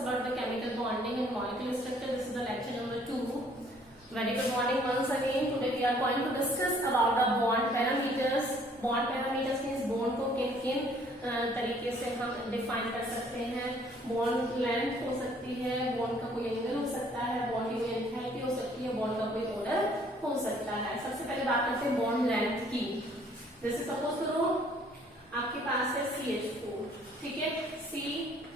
about the chemical bonding and molecular structure. This is the lecture number 2. Very good morning once again. Today we are going to discuss about the bond parameters. Bond parameters means bond को किन तरीके से हम define कर सकते हैं. Bond length हो सकती है, बॉन्ड का कोई एंगल हो सकता है, बॉन्ड की कोई एंथैल्पी हो सकती है, बॉन्ड का कोई ऑर्डर हो सकता है. सबसे पहले बात करते हैं बॉन्ड लेंथ की. जैसे सपोज करो आपके पास है CH4, ठीक है, CHH.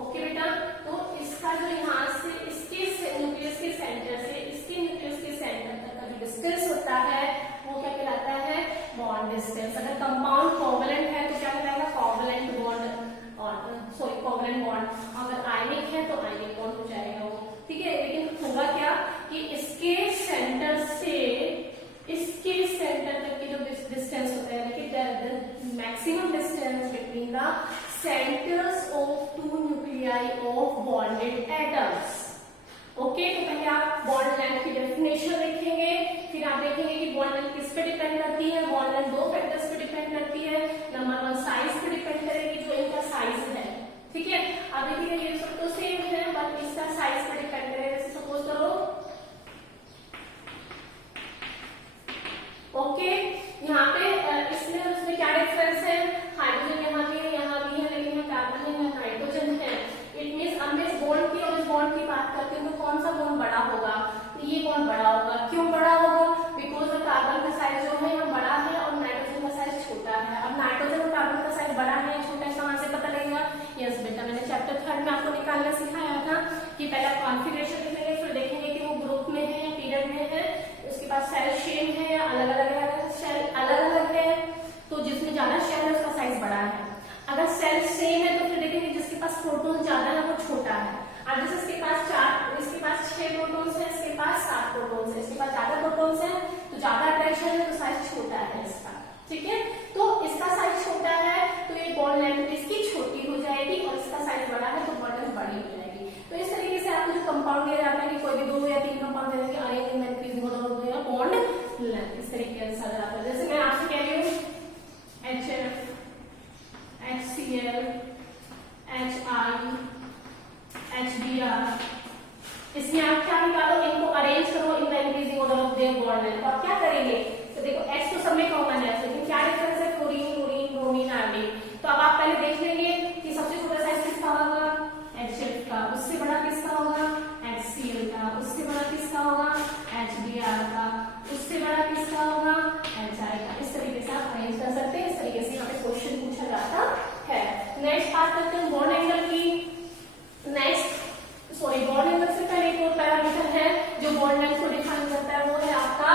ओके बेटा, तो इसका जो यहाँ से इसके न्यूक्लियस के सेंटर से इसके न्यूक्लियस के सेंटर तक का जो डिस्टेंस होता है वो क्या कहलाता है? Bond distance. अगर कंपाउंड कोवलेंट है तो क्या कहलाएगा? Covalent bond, sorry covalent bond. अगर आयनिक है तो आयनिक बॉन्ड हो जाएगा वो, ठीक है. लेकिन होगा क्या कि इसके सेंटर से इसके सेंटर तक की जो डिस्टेंस होता है, देखिए maximum distance between the centres of two nuclei of bonded atoms. Okay, तो पहले आप बॉन्ड लेंथ की डेफिनेशन देखेंगे, फिर आप देखेंगे कि बॉन्ड लेंथ किस पे डिपेंड करती है. बॉन्ड लेंथ दो फैक्टर्स पे डिपेंड करती है. नंबर 1 साइज पे डिपेंड करेगी, जो इनका साइज है, ठीक है. अब देखिए ये सब तो सेम है, बट इसका साइज पे डिपेंड करेगा. जैसे सपोज करो ओके, यहाँ पे इसमें और इसमें क्या डिफरेंस है? हाइड्रोजन यहाँ भी है, लेकिन यहाँ कार्बन है, यहाँ नाइट्रोजन है. इट मींस अब मैं इस बॉन्ड की और इस बॉन्ड की बात करती हूँ तो कौन सा बॉन्ड बड़ा होगा? तो ये बॉन्ड बड़ा होगा. क्यों बड़ा होगा? बिकॉज कार्बन का साइज जो है यहाँ बड़ा है और नाइट्रोजन का साइज छोटा है. अब नाइट्रोजन और कार्बन का साइज बड़ा है, छोटा है, कहाँ से पता लगेगा? यस बेटा, मैंने चैप्टर 3 में आपको निकालना सिखाया था कि पहले कॉन्फिगरेशन देखेंगे, फिर देखेंगे कि वो ग्रुप में है या पीरियड में है, उसके बाद सेल शेप है या अलग अलग है. तो जिसमें ज्यादा शेल है उसका साइज बड़ा है. अगर सेल सेम है तो फिर देखेंगे जिसके पास प्रोटॉन ज्यादा है वो छोटा है. अब जैसे इसके पास 6 प्रोटॉन्स है, इसके पास 7 प्रोटॉन्स है, इसके पास ज्यादा प्रोटॉन्स है तो ज्यादा अट्रैक्शन है, तो साइज छोटा है इसका, ठीक है. तो इसका साइज छोटा है तो ये बॉन्ड लेंथ इसकी छोटी हो जाएगी, और इसका साइज बड़ा है तो बॉन्ड लेंथ बड़ी हो जाएगी. तो इस तरीके से आपको जो कंपाउंड दिया जाता है कि कोई भी 2 या 3 कंपाउंड दे देंगे, अरेंज इन इंक्रीजिंग ऑर्डर हो जाएगा बॉन्ड लेंथ. इस तरीके से आता है. जैसे मैं आपसे कह रही हूँ HF, HCl, HI, HBr, इसमें आप क्या निकालो? इनको अरेंज करो in the increasing order of their bond length. तो आप क्या करेंगे? तो देखो H तो सब में कॉमन है, लेकिन क्या डिफरेंस है? Chlorine, bromine, iodine. तो अब आप पहले देख लेंगे कि सबसे छोटा साइज किसका होगा? HF का. उससे बड़ा किसका होगा? HCl का. उससे बड़ा किसका होगा? HBr का. उससे बड़ा किसका होगा? HI का. इस तरीके से आप अरेंज कर सकते हैं. इस तरीके से यहाँ पे क्वेश्चन पूछा जाता है. नेक्स्ट बात करते हैं बॉन्ड एंगल की. बॉन्ड एंगल से पहले एक और पैरामीटर है जो बॉन्ड लेंथ को डिफाइन करता है, वो है आपका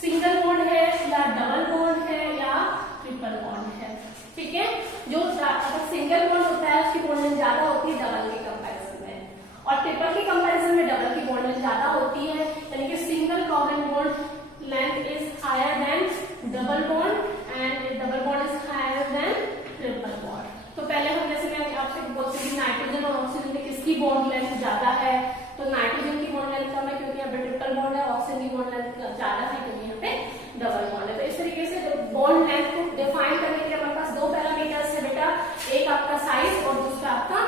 सिंगल बॉन्ड है या डबल बॉन्ड है या ट्रिपल बॉन्ड है, ठीक है. जो अगर सिंगल बॉन्ड होता है उसकी बॉन्ड लेंथ ज्यादा होती है डबल के कंपैरिजन में, और ट्रिपल के कंपैरिजन में डबल की बॉन्ड लेंथ ज्यादा होती है. यानी कि single covalent bond length is higher than double bond and double bond is higher than triple bond. तो पहले हम जैसे मैं आपसे बोलती हूँ नाइट्रोजन और ऑक्सीजन में किसकी बॉन्ड लेंथ ज्यादा है? तो नाइट्रोजन की बॉन्ड लेंथ कम है क्योंकि यहाँ पे ट्रिपल बॉन्ड है. ऑक्सीजन की बॉन्ड लेंथ ज्यादा है क्योंकि यहाँ पे डबल बॉन्ड है. तो इस तरीके से बॉन्ड लेंथ को डिफाइन करने के लिए हमारे पास 2 पैरामीटर्स है बेटा. एक आपका साइज और दूसरा आपका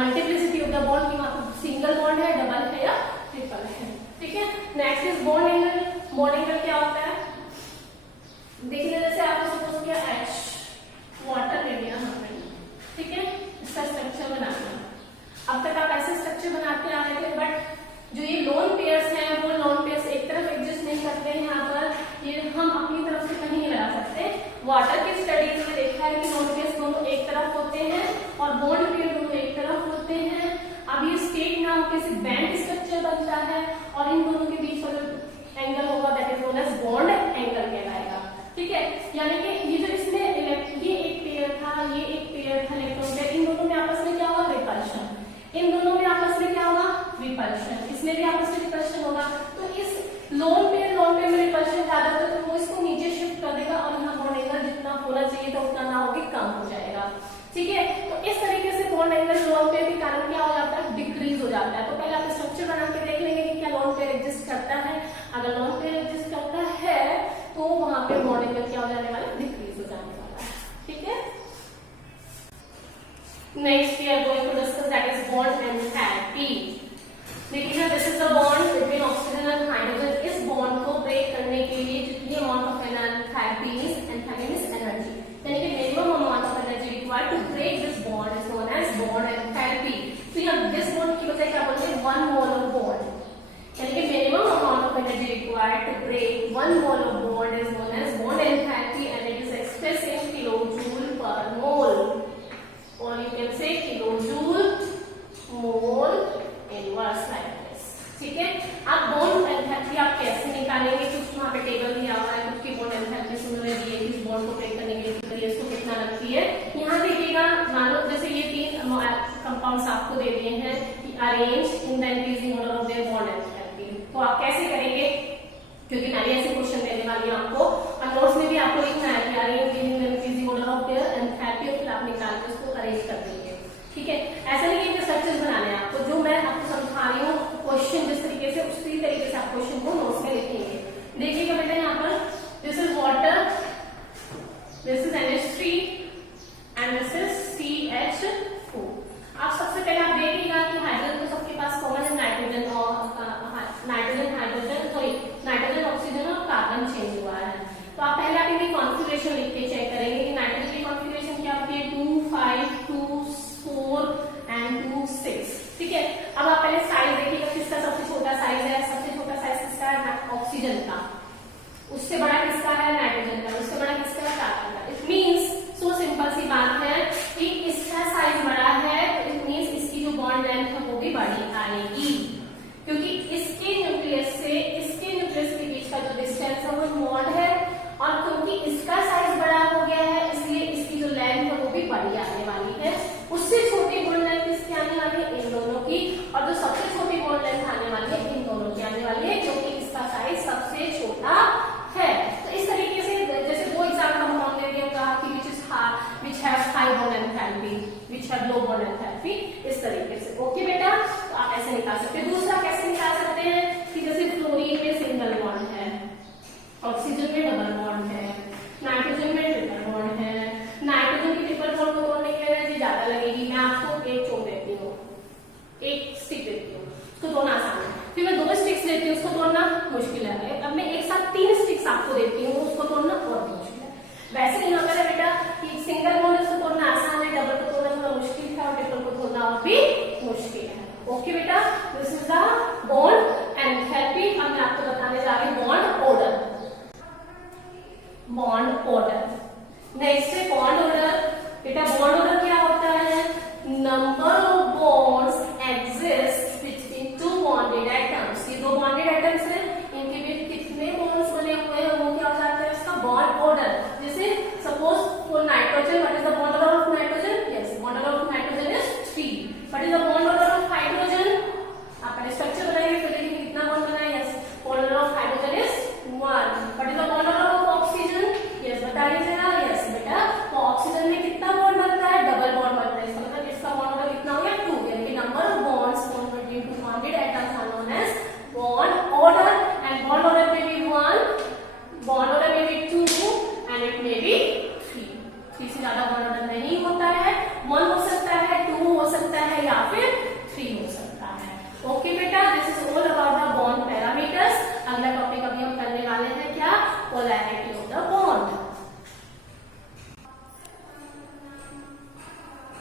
मल्टीप्लिसिटी ऑफ द बॉन्ड, की मतलब सिंगल बॉन्ड है, डबल है या ट्रिपल है, ठीक है. Next is bond angle. Bond angle क्या होता है? देखिए जैसे आपने सपोज किया H, वाटर ले लिया हमने, ठीक है. इसका स्ट्रक्चर बनाना. अब तक आप ऐसे स्ट्रक्चर बनाते आ रहे थे, बट जो ये लोन पेयर्स हैं वो लोन पेयर्स एक तरफ एग्जिस्ट नहीं करते हैं. यहाँ पर ये हम अपनी तरफ से कहीं नहीं लगा सकते. वाटर की स्टडीज में देखा है कि लोन पेयर्स दोनों एक तरफ होते हैं और बॉन्ड पेयर दोनों एक तरफ होते हैं. अब ये स्टेट नाम के बैंड स्ट्रक्चर बनता है और इन दोनों के बीच का जो एंगल होगा that is known as bond angle कहलाएगा, ठीक है. यानी कि ये जो इसमें ये एक पेयर था, ये एक पेयर था इलेक्ट्रॉन पेयर, इन दोनों में आपस में क्या होगा? रिपल्शन. इन दोनों में आपस में क्या होगा? रिपल्शन. इसमें भी आपस में रिपल्शन होगा. तो इस लोन पेयर में रिपल्शन ज्यादा था तो वो इसको नीचे शिफ्ट कर देगा और यहाँ बॉन्ड एंगल जितना होना चाहिए था उतना ना होके कम हो जाएगा, ठीक है. तो इस तरीके से बॉन्ड एंगल लोन पेयर के कारण क्या हो जाता है? डिक्रीज हो जाता है. तो पहले आप स्ट्रक्चर बना के देख लेंगे कि क्या लोन पेयर एग्जिस्ट करता है. अगर लोन पेयर एग्जिस्ट करता है तो वहां पे बॉन्ड एंगल क्या हो जाने वाला? डिक्रीज हो जाने वाला है, ठीक है. Next we are going to discuss that is bond enthalpy. देखिए this is the bond between oxygen and hydrogen. इस बॉन्ड को ब्रेक करने के लिए जितनी amount of enthalpy means energy, यानी कि minimum amount of energy required to break this bond is known as bond enthalpy. तो यहाँ दिस बॉन्ड की बजाय क्या बोलते हैं 1 मोल ऑफ बॉन्ड, यानी कि minimum amount of energy required to break 1 mole of bond is known as bond enthalpy and it is expressed in kilojoule per mole, or you can say kilojoule mole inverse like this. ठीक है. अब bond enthalpy आप कैसे निकालेंगे, कुछ वहाँ पे table दिया हुआ है, कुछ की बॉन्ड एंथैल्पी सुनने दी है, इस बॉन्ड को ब्रेक करने के लिए इसको कितना लगती है. यहाँ देखिएगा, मान लो जैसे ये 3 कंपाउंड्स आपको दे दिए हैं कि arrange in the increasing order of their bond enthalpy. तो आप कैसे करेंगे, क्योंकि मैं ऐसे क्वेश्चन देने वाली हूँ आपको और नोट्स में भी आपको लिखना है कि arrange in the increasing order of their enthalpy, और फिर आप निकाल के उसको अरेंज कर देंगे. ठीक है. ऐसा नहीं है कि स्ट्रक्चर्स बनाने हैं आपको, जो मैं आपको समझा रही हूँ क्वेश्चन जिस तरीके से उसी तरीके से आप क्वेश्चन को नोट्स में लिखेंगे. देखिएगा बेटा यहाँ पर this is water, this is NH3 and this is CH4. आप सबसे पहले आप देखिएगा कि हाइड्रोजन तो सबके पास कॉमन है, नाइट्रोजन और नाइट्रोजन ऑक्सीजन और कार्बन चेंज हुआ है. तो आप पहले आप इनकी कॉन्फ़िगरेशन लिख के चेक करेंगे कि नाइट्रोजन की कॉन्फ़िगरेशन क्या होती है 2 5 2 4 एंड 2 6. ठीक है. अब आप पहले साइज देखिएगा किसका सबसे छोटा साइज है. सबसे छोटा साइज किसका है, ऑक्सीजन का. उससे बड़ा किसका है, नाइट्रोजन का. उससे बड़ा किसका है, कार्बन का. इट मींस सो सिंपल सी बात है कि इसका साइज बड़ा है, तो इट मींस इसकी जो बॉन्ड लेंथ है वो भी बड़ी आएगी, क्योंकि इसके न्यूक्लियस से इसके न्यूक्लियस के बीच का जो डिस्टेंस है वो स्मॉल है, और क्योंकि इसका साइज बड़ा हो गया है इसलिए इसकी जो लेंथ है वो भी बड़ी आने वाली है. उससे छोटी बॉन्ड लेंथ किसकी आने वाली है, इन दोनों की, और जो सबसे छोटी बॉन्ड लेंथ आने वाली है इन दोनों की आने वाली है, क्योंकि इसका साइज सबसे छोटा है. तो इस तरीके से जैसे 2 एग्जांपल हमने दिया कहा कि which has high bond enthalpy, which have low bond enthalpy, इस तरीके से. ओके बेटा, तो आप ऐसे निकाल सकते हैं. दूसरा कैसे निकाल सकते हैं कि जैसे फ्लोरीन में सिंगल बॉन्ड है, ऑक्सीजन में डबल बॉन्ड है, नाइट्रोजन में ट्रिपल बॉन्ड है. नाइट्रोजन की ट्रिपल बॉन्ड को तोड़ने के लिए एनर्जी ज्यादा लगेगी. मैं आपको एक चोट देती हूँ, एक स्टिक देती हूँ, उसको तोड़ना आसान है. फिर मैं 2 स्टिक्स देती हूँ, उसको तोड़ना मुश्किल है. अब मैं एक साथ 3 स्टिक्स आपको देती हूँ, उसको तोड़ना और मुश्किल है. वैसे यहाँ पर है बेटा कि सिंगल बॉन्ड उसको तोड़ना आसान है, डबल को तोड़ना थोड़ा मुश्किल है, और ट्रिपल को तोड़ना और भी मुश्किल है. ओके बेटा, this is the bond enthalpy. अब मैं आपको बताने जा रही हूँ bond order. Bond order next है बॉन्ड ऑर्डर. बेटा बॉन्ड ऑर्डर क्या होता है, number of bonds exist between 2 bonded atoms. ये 2 बॉन्डेड एटम्स हैं, इनके बीच कितने बॉन्ड्स बने हुए हैं वो क्या हो जाता है इसका बॉन्ड ऑर्डर. जैसे suppose for nitrogen, what is the bond order of nitrogen, yes bond order of nitrogen is 3. What is the bond order of hydrogen, आप स्ट्रक्चर बनाएंगे तो देखिए कितना बॉन्ड बना है. Yes bond order of hydrogen is 1. What is the bond order of oxygen, yes बताइए जरा. Yes बेटा, तो ऑक्सीजन में कितना बॉन्ड बनता है, डबल बॉन्ड बनता है. इसका मतलब इसका बॉन्ड ऑर्डर कितना हो गया 2, यानी कि number of bonds between 2 bonded atoms are known as bond order. And bond order में भी 1, बॉन्ड ऑर्डर में भी 2 एंड इट में भी 3. 3 से ज्यादा बॉन्ड ऑर्डर नहीं होता है. 1 हो सकता है, 2 हो सकता है, या फिर 3 हो सकता है. ओके बेटा, this is all about the bond parameters. अगला टॉपिक अभी हम करने वाले हैं क्या, polarity of the bond.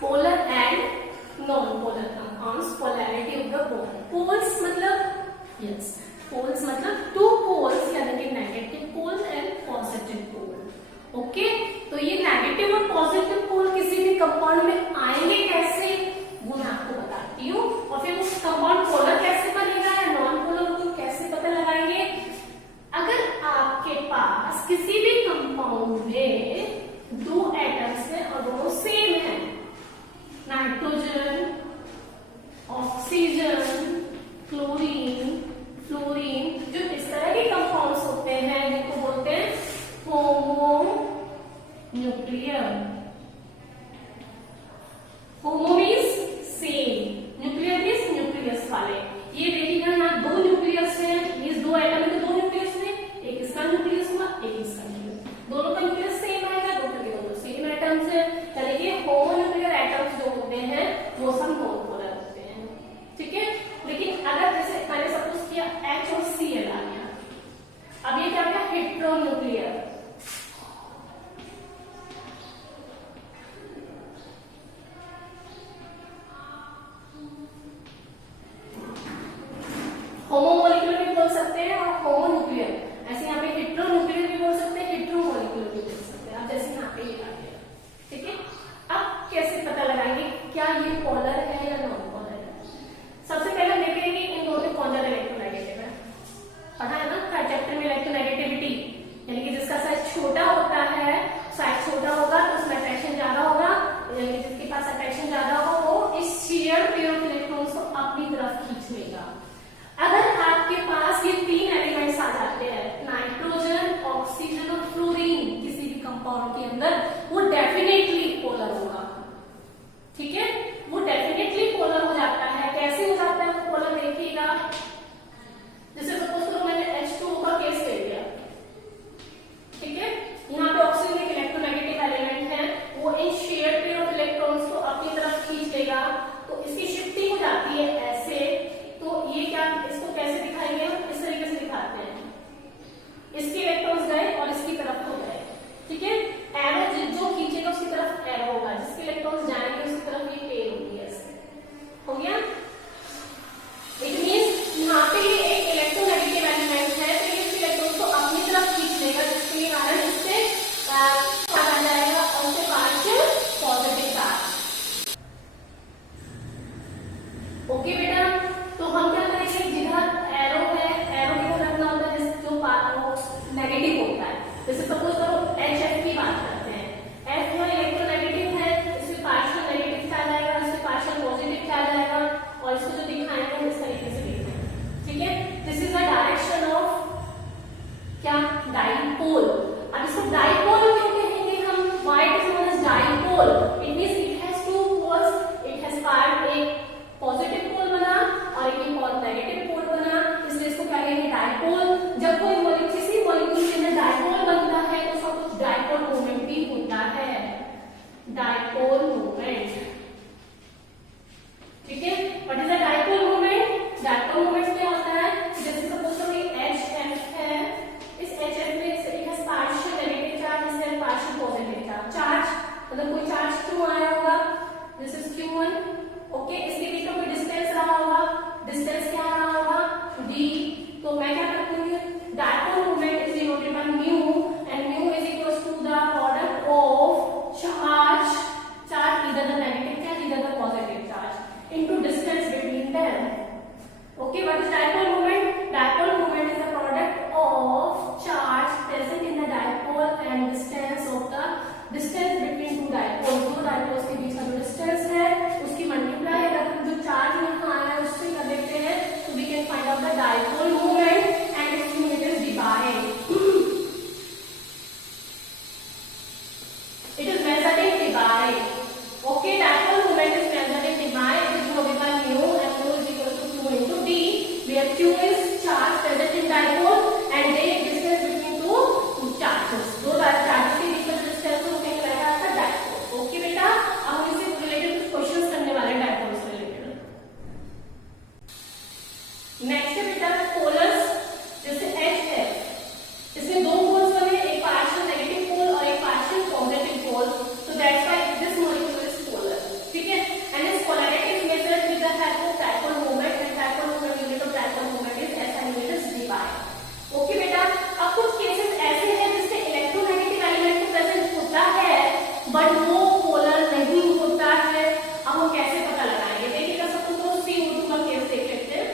Polar and non polar compounds, polarity of the bond. Poles मतलब यस, पोल्स मतलब 2 पोल्स, यानी कि negative pole and positive pole. Okay, तो ये नेगेटिव और पॉजिटिव पोल किसी भी कंपाउंड में आएंगे कैसे वो मैं आपको बताती हूँ, और फिर उस कंपाउंड पोलर कैसे बनेगा या नॉन पोलर को कैसे पता लगाएंगे. अगर आपके पास किसी भी कंपाउंड में 2 एटम्स हैं और दोनों सेम है, नाइट्रोजन, ऑक्सीजन, क्लोरीन, फ्लोरीन, जो इस तरह के कंपाउंड्स होते हैं जिनको बोलते हैं homonuclear. Homo means same, nuclear means nucleus वाले. ये देखिएगा यहाँ 2 न्यूक्लियस हैं, इस 2 एटम में 2 न्यूक्लियस हैं, एक इसका न्यूक्लियस हुआ, एक इसका न्यूक्लियस. दोनों का न्यूक्लियस सेम आएगा, दोनों के दोनों सेम एटम्स है, यानी कि होमोन्यूक्लियर एटम्स जो होते हैं वो सब नॉन पोलर होते हैं, ठीक है। लेकिन अगर जैसे मैंने सपोज किया H और Cl आ गया, अब ये क्या हो गया, हेट्रोन्यूक्लियर। होमोमोलिकुलर भी बोल सकते हैं और होमोन्यूक्लियर, ऐसे यहाँ पे हेट्रोन्यूक्लियर भी बोल सकते हैं, हेट्रोमोलिकुलर भी बोल सकते हैं। अब जैसे यहाँ पे ये आ गया, ठीक है। अब कैसे पता लगाएंगे क्या ये पोलर है या नॉन पोलर है? सबसे पहले देखेंगे कि इन दोनों में कौन ज्यादा इलेक्ट्रोनेगेटिव है। पढ़ा है ना थर्ड चैप्टर में इलेक्ट्रोनेगेटिविटी, यानी कि जिसका साइज छोटा होता है, साइज छोटा होगा तो उसमें अट्रैक्शन ज्यादा होगा, यानी कि जिसके पास अट्रैक्शन ज्यादा होगा वो इस शेयर्ड पेयर ऑफ इलेक्ट्रॉन्स को अपनी तरफ खींच लेगा। अगर आपके पास ये तीन एलिमेंट्स आ जाते हैं, नाइट्रोजन, ऑक्सीजन और फ्लोरीन, किसी भी कंपाउंड के अंदर, वो डेफिनेटली पोलर होगा, ठीक है। वो डेफिनेटली पोलर हो जाता है। कैसे हो जाता है वो पोलर, देखिएगा। जैसे सपोज करो मैंने H2O का केस ले लिया, ठीक है। यहाँ पे ऑक्सीजन एक इलेक्ट्रोनेगेटिव एलिमेंट है, वो इन शेयर्ड पेयर ऑफ इलेक्ट्रॉन्स को अपनी तरफ खींच लेगा, तो इसकी शिफ्टिंग हो जाती है ऐसे। तो ये क्या, इसको कैसे दिखाएंगे हम, इस तरीके से दिखाते हैं, इसके इलेक्ट्रॉन्स गए और इसकी तरफ हो गए, ठीक है। एरो जो खींचेगा उसकी तरफ एरो होगा, जिसके इलेक्ट्रॉन्स जाएंगे उसकी तरफ ये टेल होगी, ऐसे हो गया। इट मींस यहाँ पे ये एक इलेक्ट्रोनेगेटिव एलिमेंट है, तो ये इसके इलेक्ट्रॉन्स को अपनी तरफ खींच लेगा, जिसके कारण इससे आ जाएगा और उससे पार्शियल पॉजिटिव चार्ज। ओके बेटा, तो हम क्या करेंगे, जिधर एरो है, एरो की तरफ रखना होता है जो नेगेटिव होता है। जैसे सपोज करो HF की बात करते हैं, F जो इलेक्ट्रोनेगेटिव है, इसमें पार्शियल नेगेटिव चार्ज आएगा, इसमें पार्शियल पॉजिटिव चार्ज आएगा, और इसको जो दिखाएंगे हम इस तरीके से लिखते हैं, ठीक है। This is the direction of क्या, डाइपोल। अब इसको डाइपोल क्यों कहेंगे हम, why it is known as dipole, it means it has two poles, it has part एक पॉजिटिव पोल बना और एक और नेगेटिव पोल बना, इसलिए इसको क्या कहेंगे, डाइपोल। जब कोई किसी मॉलिक्यूल के अंदर डाइपोल बनता है तो उसका कुछ डाइपोल मोमेंट भी होता है, डाइपोल मोमेंट, ठीक है। What is the dipole moment? Dipole moment क्या होता है, जैसे सपोज करो HF है, इस HF में it has partial negative charge, इस हैज पार्शियल पॉजिटिव चार्ज, मतलब कोई चार्ज क्यों आया होगा, दिस इज Q1, ओके। इसके बीच में कोई डिस्टेंस रहा होगा, डिस्टेंस क्या रहा होगा, d। तो मैं क्या करती हूँ, dipole moment is denoted by mu, and mu is equals to the product of charge इधर द नेगेटिव चार्ज इधर the positive charge into distance between them, okay. What is dipole moment? Dipole moment is the product of charge present in the dipole and distance of the distance between two dipole. दो dipoles के बीच का जो distance है उसकी multiply अगर हम जो चार्ज यहाँ आया है उससे कर देते हैं, तो we can find out the dipole moment and its unit is debye. It is measured in debye, okay. Dipole moment is measured in debye, it is denoted by mu and mu is equal to Q into D, where Q is charge present in dipole and the distance between two charges, दो charges के बीच में distance को क्या कहलाता है, dipole, okay बेटा। अब हम इससे रिलेटेड कुछ क्वेश्चंस करने वाले हैं डाइपोल से रिलेटेड। नेक्स्ट है बेटा पोलर्स, जैसे H है, इसमें दो पोल्स बने, एक पार्शियल नेगेटिव पोल और एक partial positive pole, so that's why this molecule is polar, ठीक है। and its polarity is measured with the help of dipole moment, and dipole moment unit of dipole moment is SI unit is divide, okay बेटा। अब कुछ cases ऐसे हैं जिससे electronegative element तो present होता है बट वो पोलर नहीं होता है। अब हम कैसे पता लगाएंगे, देखिएगा। सपोज करो CO2 का केस देख लेते हैं,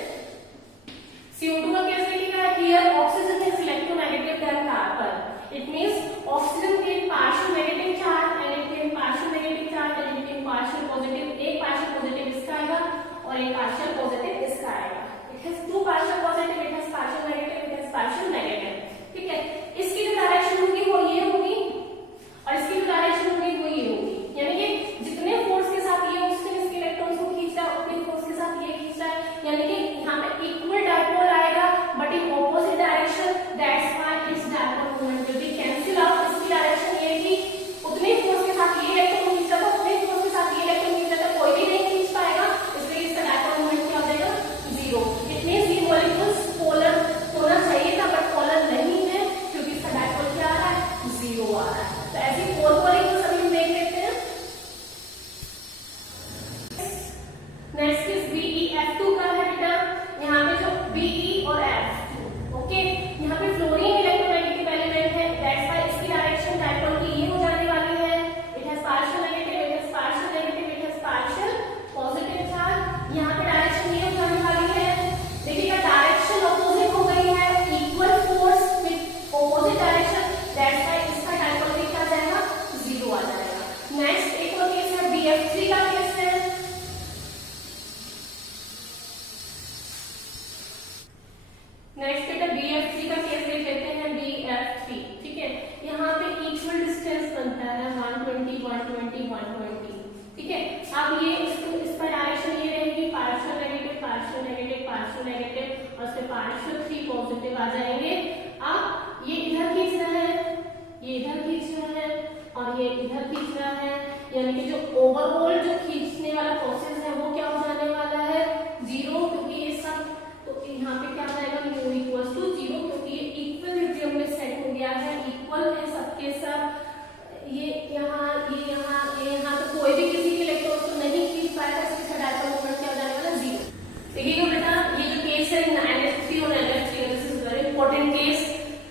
CO2 का केस देखिएगा। Here oxygen is electronegative than carbon, it means oxygen के partial negative charge and it के partial negative charge and it के पार्शियल पॉजिटिव, एक पार्शियल पॉजिटिव इसका आएगा और एक पार्शियल पॉजिटिव इसका आएगा। It has two partial positive, it has partial negative, it has partial negative, ठीक है। इसकी जो डायरेक्शन होगी वो ये होगी और इसकी जो डायरेक्शन होगी वो ये होगी। 120 120। ठीक है, अब ये इसका डायरेक्शन ये रहेगी partial negative partial negative partial negative और फिर पार्शियल 3 पॉजिटिव आ जाएंगे। अब ये इधर खींच रहा है, ये इधर खींच रहा है और ये इधर खींच रहा है, यानी कि जो ओवरऑल जो खींचने वाला प्रोसेस है वो क्या हो जाने वाला है 0, क्योंकि ये सब तो यहाँ पे क्या आ जाएगा μ इक्वल्स टू 0, क्योंकि ये इक्विलिब्रियम में सेट हो गया है, इक्वल है सबके सब। ये यहाँ तो कोई भी किसी के इलेक्ट्रॉन को नहीं खींच पाएगा, इसके डायपोल मोमेंट क्या हो जाने वाला 0। देखिएगा बेटा ये जो केस है NH3 और NF3, this is very important case,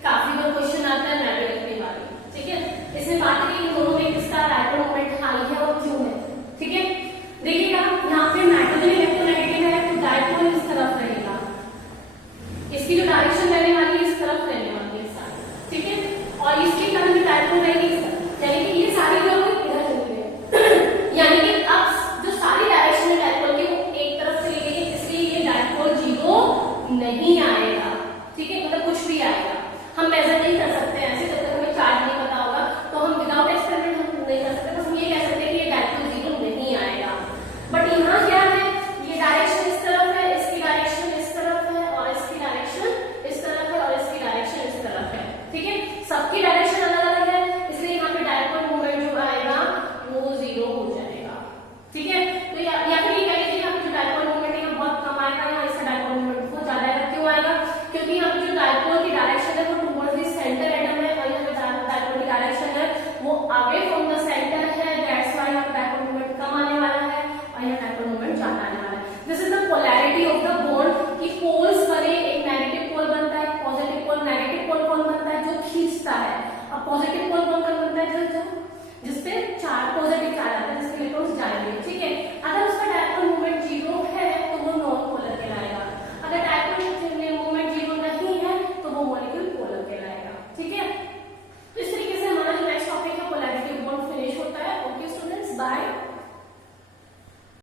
काफी बार क्वेश्चन आता है मैग्नेटिक के बारे में। ठीक है, इसमें बात है कि इन दोनों में किसका डायपोल मोमेंट हाई है और क्यों है। ठीक है, देखिएगा यहाँ पे नाइट्रोजन इलेक्ट्रोनेगेटिव है तो डायपोल इस तरफ रहेगा, इसकी जो डायरेक्शन रहने वाली है इस तरफ रहने वाली है सारी। ठीक है, और इसके कारण भी डायपोल रहेगी इस तरफ, यानी कि ये सारी जो इधर चली गई यानी कि अब जो सारी डायरेक्शन है डायपोल की वो एक तरफ चली गई है, इसलिए ये डायपोल 0 नहीं आएगा। ठीक है, मतलब कुछ भी आएगा, हम मेजर नहीं कर सकते ऐसे, जब तक हमें चार्ज नहीं पता होगा तो हम विदाउट एक्सपेरिमेंट हम नहीं कर सकते, बस हम ये कह सकते हैं कि ये डायपोल 0 नहीं आएगा। बट यहाँ क्या है, ये डायरेक्शन इस तरफ है, इसकी डायरेक्शन इस तरफ है और इसकी डायरेक्शन इस तरफ है और इसकी डायरेक्शन इस तरफ है। ठीक है, सबकी डायरेक्शन अलग अलग है, इसलिए यहाँ पे डायपोल मोमेंट जो आएगा वो 0 हो जाएगा। ठीक है, तो या फिर ये कह लीजिए यहाँ पे जो डायपोल मोमेंट है बहुत कम आएगा, यहाँ इसका डायपोल मोमेंट बहुत ज्यादा आएगा। क्यों आएगा, क्योंकि यहाँ पे जो डायपोल की डायरेक्शन है वो टुवर्ड्स द सेंटर एटम है और यहाँ पे डायपोल की डायरेक्शन है वो अवे फ्रॉम द